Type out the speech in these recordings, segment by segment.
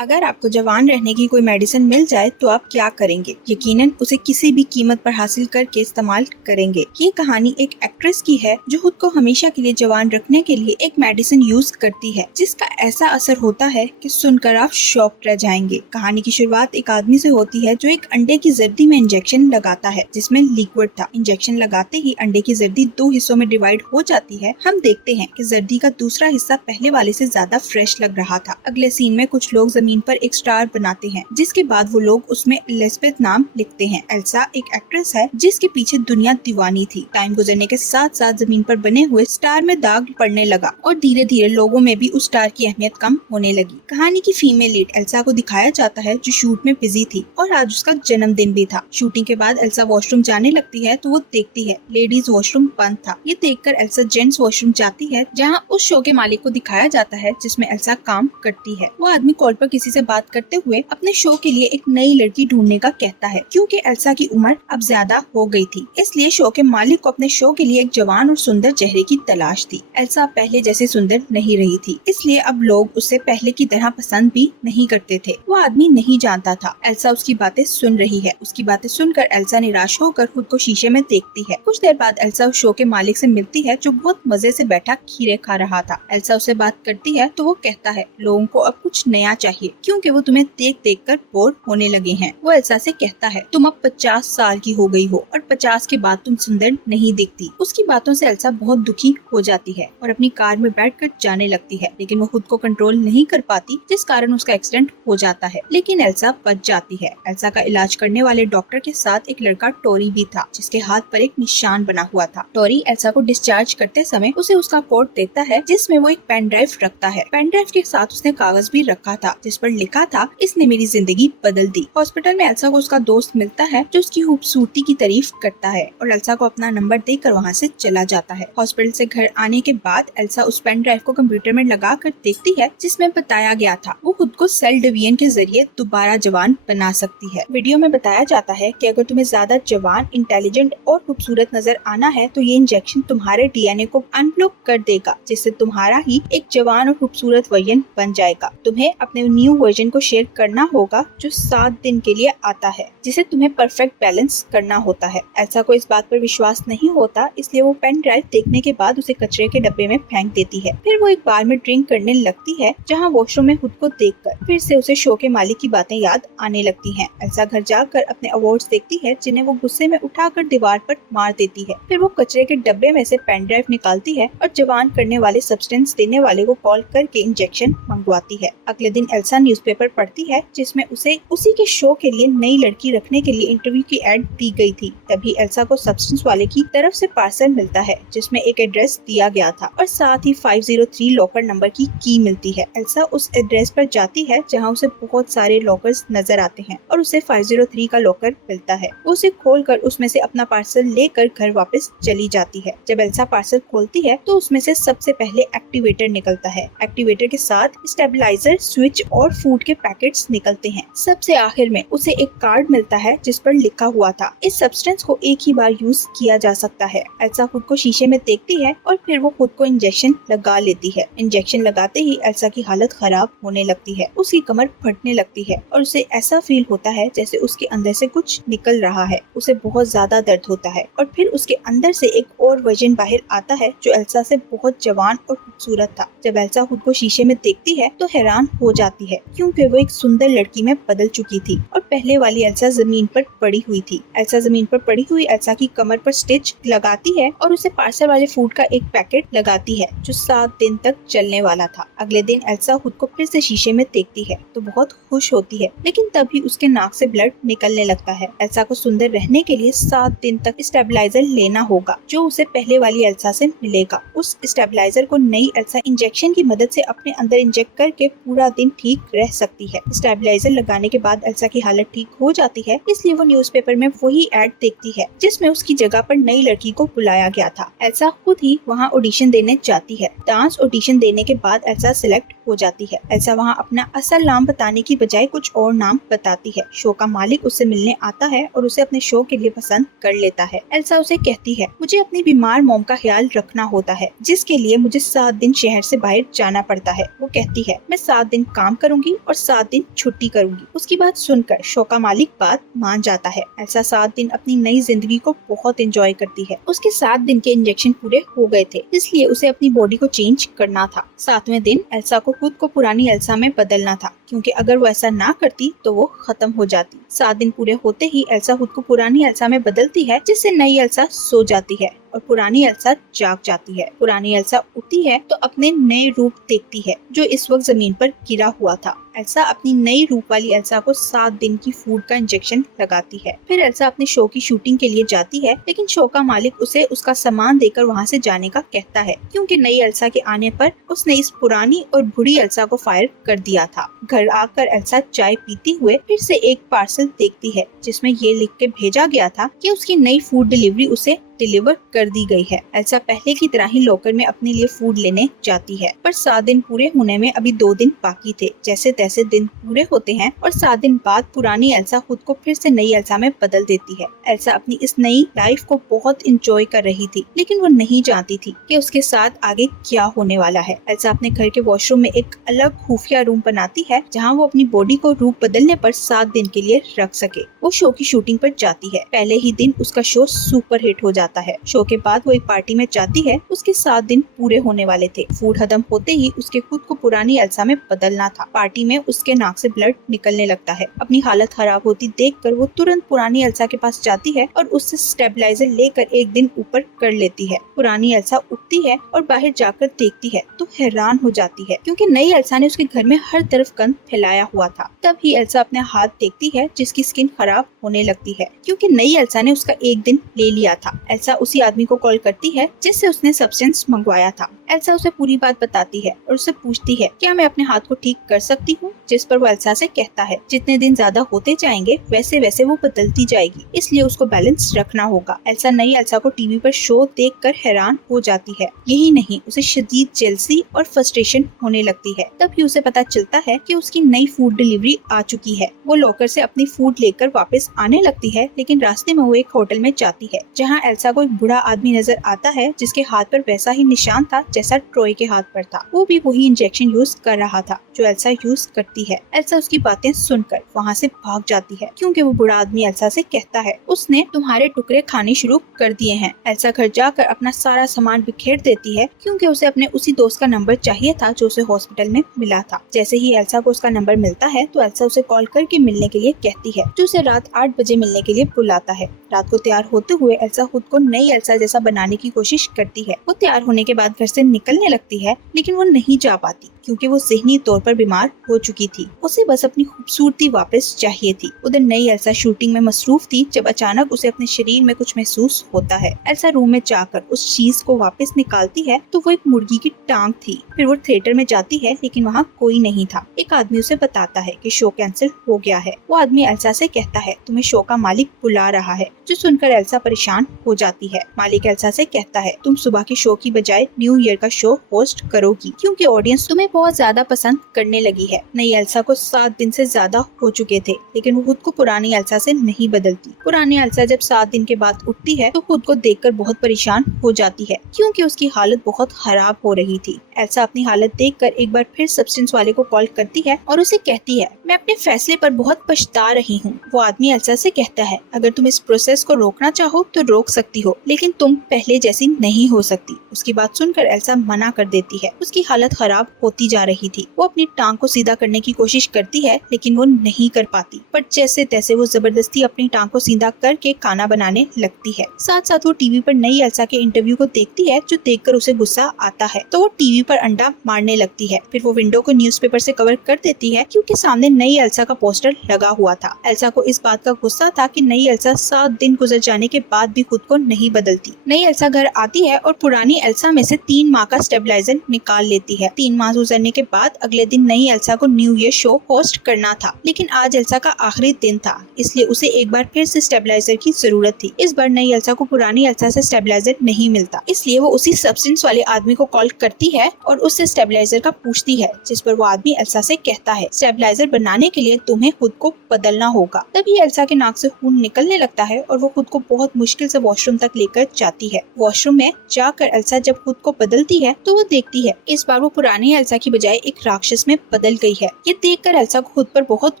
अगर आपको जवान रहने की कोई मेडिसिन मिल जाए तो आप क्या करेंगे? यकीनन उसे किसी भी कीमत पर हासिल करके इस्तेमाल करेंगे। ये कहानी एक एक्ट्रेस की है जो खुद को हमेशा के लिए जवान रखने के लिए एक मेडिसिन यूज करती है, जिसका ऐसा असर होता है कि सुनकर आप शॉक्ड रह जाएंगे। कहानी की शुरुआत एक आदमी से होती है जो एक अंडे की जर्दी में इंजेक्शन लगाता है जिसमें लिक्विड था। इंजेक्शन लगाते ही अंडे की जर्दी 2 हिस्सों में डिवाइड हो जाती है। हम देखते हैं कि जर्दी का दूसरा हिस्सा पहले वाले से ज्यादा फ्रेश लग रहा था। अगले सीन में कुछ लोग जमीन पर एक स्टार बनाते हैं, जिसके बाद वो लोग उसमें एलिजाबेथ नाम लिखते हैं। एल्सा एक एक्ट्रेस है जिसके पीछे दुनिया दीवानी थी। टाइम गुजरने के साथ साथ जमीन पर बने हुए स्टार में दाग पड़ने लगा और धीरे धीरे लोगों में भी उस स्टार की अहमियत कम होने लगी। कहानी की फीमेल लीड एल्सा को दिखाया जाता है जो शूट में बिजी थी और आज उसका जन्मदिन भी था। शूटिंग के बाद एल्सा वॉशरूम जाने लगती है तो वो देखती है लेडीज वॉशरूम बंद था। ये देखकर एल्सा जेंट्स वॉशरूम जाती है जहाँ उस शो के मालिक को दिखाया जाता है जिसमें एल्सा काम करती है। वो आदमी कॉल पर किसी से बात करते हुए अपने शो के लिए एक नई लड़की ढूंढने का कहता है। क्योंकि एल्सा की उम्र अब ज्यादा हो गई थी, इसलिए शो के मालिक को अपने शो के लिए एक जवान और सुंदर चेहरे की तलाश थी। एल्सा पहले जैसे सुंदर नहीं रही थी, इसलिए अब लोग उसे पहले की तरह पसंद भी नहीं करते थे। वो आदमी नहीं जानता था एल्सा उसकी बातें सुन रही है। उसकी बातें सुनकर एल्सा निराश होकर खुद को शीशे में देखती है। कुछ देर बाद एल्सा उस शो के मालिक से मिलती है जो बहुत मजे से बैठा खीरे खा रहा था। एल्सा उससे बात करती है तो वो कहता है लोगों को अब कुछ नया चाहिए क्योंकि वो तुम्हें देख देख कर बोर होने लगे हैं। वो एल्सा से कहता है तुम अब 50 साल की हो गई हो और 50 के बाद तुम सुंदर नहीं दिखती। उसकी बातों से एल्सा बहुत दुखी हो जाती है और अपनी कार में बैठकर जाने लगती है, लेकिन वो खुद को कंट्रोल नहीं कर पाती जिस कारण उसका एक्सीडेंट हो जाता है। लेकिन एल्सा बच जाती है। एल्सा का इलाज करने वाले डॉक्टर के साथ एक लड़का टोरी भी था जिसके हाथ पर एक निशान बना हुआ था। टोरी एल्सा को डिस्चार्ज करते समय उसे उसका कोट देता है जिसमें वो एक पेन ड्राइव रखता है। पेन ड्राइव के साथ उसने कागज भी रखा था जिस पर लिखा था इसने मेरी जिंदगी बदल दी। हॉस्पिटल में एल्सा को उसका दोस्त मिलता है जो उसकी खूबसूरती की तारीफ करता है और एल्सा को अपना नंबर देकर वहाँ से चला जाता है। हॉस्पिटल से घर आने के बाद एल्सा उस पेन ड्राइव को कंप्यूटर में लगा कर देखती है जिसमें बताया गया था वो खुद को सेल डिवीजन के जरिए दोबारा जवान बना सकती है। वीडियो में बताया जाता है कि अगर तुम्हें ज्यादा जवान, इंटेलिजेंट और खूबसूरत नजर आना है तो ये इंजेक्शन तुम्हारे डीएनए को अनब्लॉक कर देगा जिससे तुम्हारा ही एक जवान और खूबसूरत वर्जन बन जाएगा। तुम्हें अपने न्यू वर्जन को शेयर करना होगा जो 7 दिन के लिए आता है, जिसे तुम्हें परफेक्ट बैलेंस करना होता है। एल्सा को इस बात पर विश्वास नहीं होता, इसलिए वो पेन ड्राइव देखने के बाद उसे कचरे के डब्बे में फेंक देती है। फिर वो एक बार में ड्रिंक करने लगती है जहाँ वॉशरूम में खुद को देखकर फिर से उसे शो के मालिक की बातें याद आने लगती हैं। एल्सा घर जाकर अपने अवार्ड्स देखती है जिन्हें वो गुस्से में उठाकर दीवार पर मार देती है। फिर वो कचरे के डब्बे में से पेन ड्राइव निकालती है और जवान करने वाले सब्सटेंस देने वाले को कॉल करके इंजेक्शन मंगवाती है। अगले दिन एल्सा न्यूज़पेपर पढ़ती है जिसमें उसे उसी के शो के लिए नई लड़की रखने के लिए इंटरव्यू की एड दी गई थी। तभी एल्सा को सब्सटेंस वाले की तरफ से पार्सल मिलता है जिसमें एक एड्रेस दिया गया था और साथ ही 503 लॉकर नंबर की मिलती है। एल्सा उस एड्रेस पर जाती है जहां उसे बहुत सारे लॉकर्स नजर आते हैं और उसे 503 का लॉकर मिलता है। वो उसे खोलकर उसमें से अपना पार्सल लेकर घर वापस चली जाती है। जब एल्सा पार्सल खोलती है तो उसमें से सबसे पहले एक्टिवेटर निकलता है। एक्टिवेटर के साथ स्टेबलाइजर, स्विच और फूड के पैकेट्स निकलते हैं। सबसे आखिर में उसे एक कार्ड मिलता है जिस पर लिखा हुआ था इस सब्सटेंस को एक ही बार यूज किया जा सकता है। एल्सा खुद को शीशे में देखती है और फिर वो खुद को इंजेक्शन लगा लेती है। इंजेक्शन लगाते ही एल्सा की हालत खराब होने लगती है। उसकी कमर फटने लगती है और उसे ऐसा फील होता है जैसे उसके अंदर से कुछ निकल रहा है। उसे बहुत ज्यादा दर्द होता है और फिर उसके अंदर से एक और वर्जन बाहर आता है जो एल्सा से बहुत जवान और खूबसूरत था। जब एल्सा खुद को शीशे में देखती है तो हैरान हो जाती है क्योंकि वो एक सुंदर लड़की में बदल चुकी थी और पहले वाली एल्सा जमीन पर पड़ी हुई थी। एल्सा जमीन पर पड़ी हुई एल्सा की कमर पर स्टिच लगाती है और उसे पार्सल वाले फूड का एक पैकेट लगाती है जो 7 दिन तक चलने वाला था। अगले दिन एल्सा खुद को फिर से शीशे में देखती है तो बहुत खुश होती है, लेकिन तभी उसके नाक से ब्लड निकलने लगता है। एल्सा को सुंदर रहने के लिए 7 दिन तक स्टेबलाइजर लेना होगा जो उसे पहले वाली एल्सा से मिलेगा। उस स्टेबलाइजर को नई एल्सा इंजेक्शन की मदद से अपने अंदर इंजेक्ट करके पूरा दिन ठीक रह सकती है। स्टेबलाइजर लगाने के बाद एल्सा की हालत ठीक हो जाती है, इसलिए वो न्यूज़पेपर में वही एड देखती है जिसमें उसकी जगह पर नई लड़की को बुलाया गया था। एल्सा खुद ही वहाँ ऑडिशन देने जाती है। डांस ऑडिशन देने के बाद एल्सा सिलेक्ट हो जाती है। एल्सा वहाँ अपना असल नाम बताने की बजाय कुछ और नाम बताती है। शो का मालिक उससे मिलने आता है और उसे अपने शो के लिए पसंद कर लेता है। एल्सा उसे कहती है, मुझे अपनी बीमार मॉम का ख्याल रखना होता है, जिसके लिए मुझे 7 दिन शहर से बाहर जाना पड़ता है। वो कहती है, मैं 7 दिन काम करूंगी और 7 दिन छुट्टी करूंगी। उसकी बात सुनकर शो का मालिक बात मान जाता है। एल्सा 7 दिन अपनी नई जिंदगी को बहुत एंजॉय करती है। उसके 7 दिन के इंजेक्शन पूरे हो गए थे, इसलिए उसे अपनी बॉडी को चेंज करना था। 7वें दिन एल्सा को खुद को पुरानी एल्सा में बदलना था, क्योंकि अगर वो ऐसा ना करती तो वो खत्म हो जाती। 7 दिन पूरे होते ही एल्सा खुद को पुरानी एल्सा में बदलती है, जिससे नई एल्सा सो जाती है और पुरानी एल्सा जाग जाती है। पुरानी एल्सा उठती है तो अपने नए रूप देखती है, जो इस वक्त जमीन पर गिरा हुआ था। एल्सा अपनी नई रूप वाली एल्सा को 7 दिन की फूड का इंजेक्शन लगाती है। फिर एल्सा अपने शो की शूटिंग के लिए जाती है, लेकिन शो का मालिक उसे उसका सामान देकर वहाँ से जाने का कहता है, क्योंकि नई एल्सा के आने पर उसने इस पुरानी और बुरी एल्सा को फायर कर दिया था। घर आकर एल्सा चाय पीती हुए फिर से एक पार्सल देखती है, जिसमें ये लिख के भेजा गया था कि उसकी नई फूड डिलीवरी उसे डिलीवर कर दी गई है। एल्सा पहले की तरह ही लॉकर में अपने लिए फूड लेने जाती है, पर 7 दिन पूरे होने में अभी 2 दिन बाकी थे। जैसे तैसे दिन पूरे होते हैं और 7 दिन बाद पुरानी एल्सा खुद को फिर से नई एल्सा में बदल देती है। एल्सा अपनी इस नई लाइफ को बहुत इंजॉय कर रही थी, लेकिन वो नहीं जानती थी कि उसके साथ आगे क्या होने वाला है। एल्सा अपने घर के वॉशरूम में एक अलग खुफिया रूम बनाती है, जहाँ वो अपनी बॉडी को रूप बदलने पर 7 दिन के लिए रख सके। वो शो की शूटिंग पर जाती है। पहले ही दिन उसका शो सुपर हिट हो जाता है। शो के बाद वो एक पार्टी में जाती है। उसके 7 दिन पूरे होने वाले थे। फूड खत्म होते ही उसके खुद को पुरानी एल्सा में बदलना था। पार्टी में उसके नाक से ब्लड निकलने लगता है। अपनी हालत खराब होती देखकर वो तुरंत पुरानी एल्सा के पास जाती है और उससे स्टेबलाइजर लेकर एक दिन ऊपर कर लेती है। पुरानी एल्सा उठती है और बाहर जाकर देखती है तो हैरान हो जाती है, क्योंकि नई एल्सा ने उसके घर में हर तरफ गंद फैलाया हुआ था। तब ही एल्सा अपने हाथ देखती है, जिसकी स्किन खराब होने लगती है, क्योंकि नई एल्सा ने उसका एक दिन ले लिया था। एल्सा उसी आदमी को कॉल करती है जिससे उसने सब्सटेंस मंगवाया था। एल्सा उसे पूरी बात बताती है और उससे पूछती है, क्या मैं अपने हाथ को ठीक कर सकती हूँ? जिस पर वो एल्सा से कहता है, जितने दिन ज्यादा होते जाएंगे वैसे वैसे वो बदलती जाएगी, इसलिए उसको बैलेंस रखना होगा। एल्सा नई एल्सा को टीवी पर शो देखकर हैरान हो जाती है। यही नहीं, उसे शदीद जेलसी और फ्रस्ट्रेशन होने लगती है। तभी उसे पता चलता है कि उसकी नई फूड डिलीवरी आ चुकी है। वो लॉकर से अपनी फूड लेकर वापस आने लगती है, लेकिन रास्ते में वो एक होटल में जाती है, जहाँ एल्सा को एक बूढ़ा आदमी नजर आता है, जिसके हाथ पर वैसा ही निशान था जैसा ट्रॉय के हाथ पर था। वो भी वही इंजेक्शन यूज कर रहा था जो एल्सा यूज करती है। एल्सा उसकी बातें सुनकर वहाँ से भाग जाती है, क्योंकि वो बूढ़ा आदमी एल्सा से कहता है, उसने तुम्हारे टुकड़े खाने शुरू कर दिए हैं। एल्सा घर जाकर अपना सारा सामान बिखेर देती है, क्योंकि उसे अपने उसी दोस्त का नंबर चाहिए था जो उसे हॉस्पिटल में मिला था। जैसे ही एल्सा को उसका नंबर मिलता है तो एल्सा उसे कॉल करके मिलने के लिए कहती है, जो उसे रात 8 बजे मिलने के लिए बुलाता है। रात को तैयार होते हुए एल्सा खुद को नई एल्सा जैसा बनाने की कोशिश करती है। वो तैयार होने के बाद घर से निकलने लगती है, लेकिन वो नहीं जा पाती, क्योंकि वो ज़हनी तौर पर बीमार हो चुकी थी। उसे बस अपनी खूबसूरती वापस चाहिए थी। उधर नई एल्सा शूटिंग में मसरूफ थी, जब अचानक उसे अपने शरीर में कुछ महसूस होता है। एल्सा रूम में जाकर उस चीज को वापस निकालती है तो वो एक मुर्गी की टांग थी। फिर वो थिएटर में जाती है, लेकिन वहाँ कोई नहीं था। एक आदमी उसे बताता है कि शो कैंसिल हो गया है। वो आदमी एल्सा से कहता है, तुम्हें शो का मालिक बुला रहा है, जो सुनकर एल्सा परेशान हो जाती है। मालिक एल्सा से कहता है, तुम सुबह के शो की बजाय न्यू ईयर का शो होस्ट करोगी, क्योंकि ऑडियंस तुम्हें बहुत ज्यादा पसंद करने लगी है। नई एल्सा को 7 दिन से ज्यादा हो चुके थे, लेकिन वो खुद को पुरानी एल्सा से नहीं बदलती। पुरानी एल्सा जब 7 दिन के बाद उठती है तो खुद को देखकर बहुत परेशान हो जाती है, क्योंकि उसकी हालत बहुत खराब हो रही थी। एल्सा अपनी हालत देखकर एक बार फिर सब्सटेंस वाले को कॉल करती है और उसे कहती है, मैं अपने फैसले पर बहुत पछता रही हूँ। वो आदमी एल्सा से कहता है, अगर तुम इस प्रोसेस को रोकना चाहो तो रोक सकती हो, लेकिन तुम पहले जैसी नहीं हो सकती। उसकी बात सुनकर एल्सा मना कर देती है। उसकी हालत खराब होती जा रही थी। वो अपनी टांग को सीधा करने की कोशिश करती है, लेकिन वो नहीं कर पाती। पर जैसे तैसे वो जबरदस्ती अपनी टांग को सीधा करके खाना बनाने लगती है। साथ साथ वो टीवी पर नई एल्सा के इंटरव्यू को देखती है, जो देखकर उसे गुस्सा आता है, तो वो टीवी पर अंडा मारने लगती है। फिर वो विंडो को न्यूज़पेपर से कवर कर देती है, क्योंकि सामने नई एल्सा का पोस्टर लगा हुआ था। एल्सा को इस बात का गुस्सा था कि नई एल्सा 7 दिन गुजर जाने के बाद भी खुद को नहीं बदलती। नई एल्सा घर आती है और पुरानी एल्सा में से 3 माह का स्टेबलाइजर निकाल लेती है। 3 माह गुजरने के बाद अगले दिन नई एल्सा को न्यू ईयर शो होस्ट करना था, लेकिन आज एल्सा का आखिरी दिन था, इसलिए उसे एक बार फिर से स्टेबलाइजर की जरूरत थी। इस बार नई एल्सा को पुरानी एल्सा से स्टेबलाइजर नहीं मिलता, इसलिए वो उसी सब्सटेंस वाले आदमी को कॉल करती है और उससे स्टेबलाइजर का पूछती है, जिस पर वो आदमी एल्सा से कहता है स्टेबलाइजर बनाने के लिए तुम्हें खुद को बदलना होगा। तभी एल्सा के नाक से खून निकलने लगता है और वो खुद को बहुत मुश्किल से वॉशरूम तक लेकर जाती है। वॉशरूम में जाकर एल्सा जब खुद को बदलती है तो वो देखती है इस बार वो पुरानी एल्सा की बजाय एक राक्षस में बदल गई है। ये देखकर एल्सा को खुद पर बहुत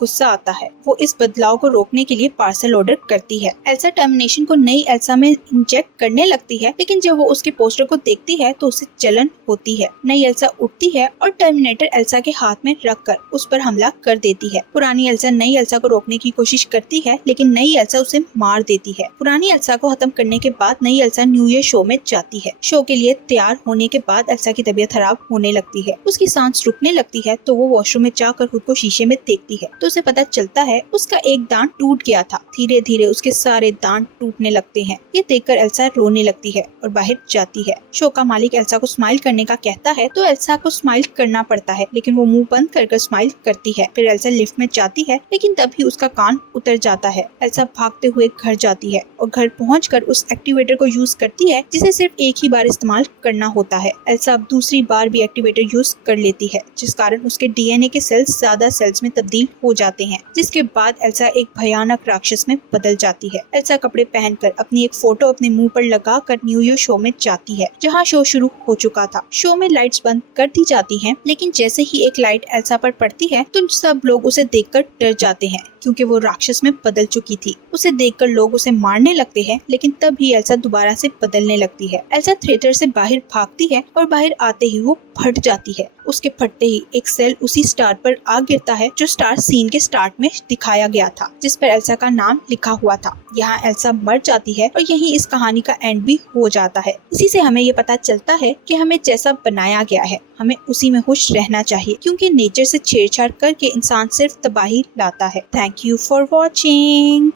गुस्सा आता है। वो इस बदलाव को रोकने के लिए पार्सल ऑर्डर करती है। एल्सा टर्मिनेशन को नई एल्सा में इंजेक्ट करने लगती है, लेकिन जब वो उसके पोस्टर को देखती है तो उसे जलन होती है। नई एल्सा उठती है और टर्मिनेटर एल्सा के हाथ में रखकर उस पर हमला कर देती है। पुरानी एल्सा नई एल्सा को रोकने की कोशिश करती है, लेकिन नई एल्सा उसे मार देती है। पुरानी एल्सा को खत्म करने के बाद नई एल्सा न्यू ईयर शो में जाती है। शो के लिए तैयार होने के बाद एल्सा की तबीयत खराब होने लगती है, उसकी सांस रुकने लगती है, तो वो वॉशरूम में जाकर खुद को शीशे में देखती है तो उसे पता चलता है उसका एक दांत टूट गया था। धीरे धीरे उसके सारे दांत टूटने लगते हैं। ये देखकर एल्सा रोने लगती है और बाहर जाती है। शो का मालिक एल्सा को स्माइल करने का कहता है तो एल्सा को स्माइल करना पड़ता है, लेकिन वो मुंह बंद कर स्माइल करती है। फिर एल्सा लिफ्ट में जाती है, लेकिन तभी उसका कान उतर जाता है। एल्सा भागते हुए घर जाती है और घर पहुंचकर उस एक्टिवेटर को यूज करती है, जिसे सिर्फ एक ही बार इस्तेमाल करना होता है। एल्सा अब दूसरी बार भी एक्टिवेटर यूज कर लेती है, जिस कारण उसके डीएनए के सेल्स ज्यादा सेल्स में तब्दील हो जाते हैं, जिसके बाद एल्सा एक भयानक राक्षस में बदल जाती है। एल्सा कपड़े पहनकर अपनी एक फोटो अपने मुंह पर लगाकर न्यू ईयर शो में जाती है, जहां शो शुरू हो चुका था। शो में लाइट्स बंद कर दी जाती हैं, लेकिन जैसे ही एक लाइट एल्सा पर पड़ती है तो सब लोग उसे देखकर डर जाते हैं, क्योंकि वो राक्षस में बदल चुकी थी। उसे देखकर लोग उसे मारने लगते हैं, लेकिन तब ही एल्सा दोबारा से बदलने लगती है। एल्सा थिएटर से बाहर भागती है और बाहर आते ही वो फट जाती है। उसके फटते ही एक सेल उसी स्टार पर आ गिरता है जो स्टार सीन के स्टार्ट में दिखाया गया था, जिस पर एल्सा का नाम लिखा हुआ था। यहाँ एल्सा मर जाती है और यही इस कहानी का एंड भी हो जाता है। इसी से हमें ये पता चलता है कि हमें जैसा बनाया गया है हमें उसी में खुश रहना चाहिए, क्योंकि नेचर से छेड़छाड़ करके इंसान सिर्फ तबाही लाता है। Thank you for watching.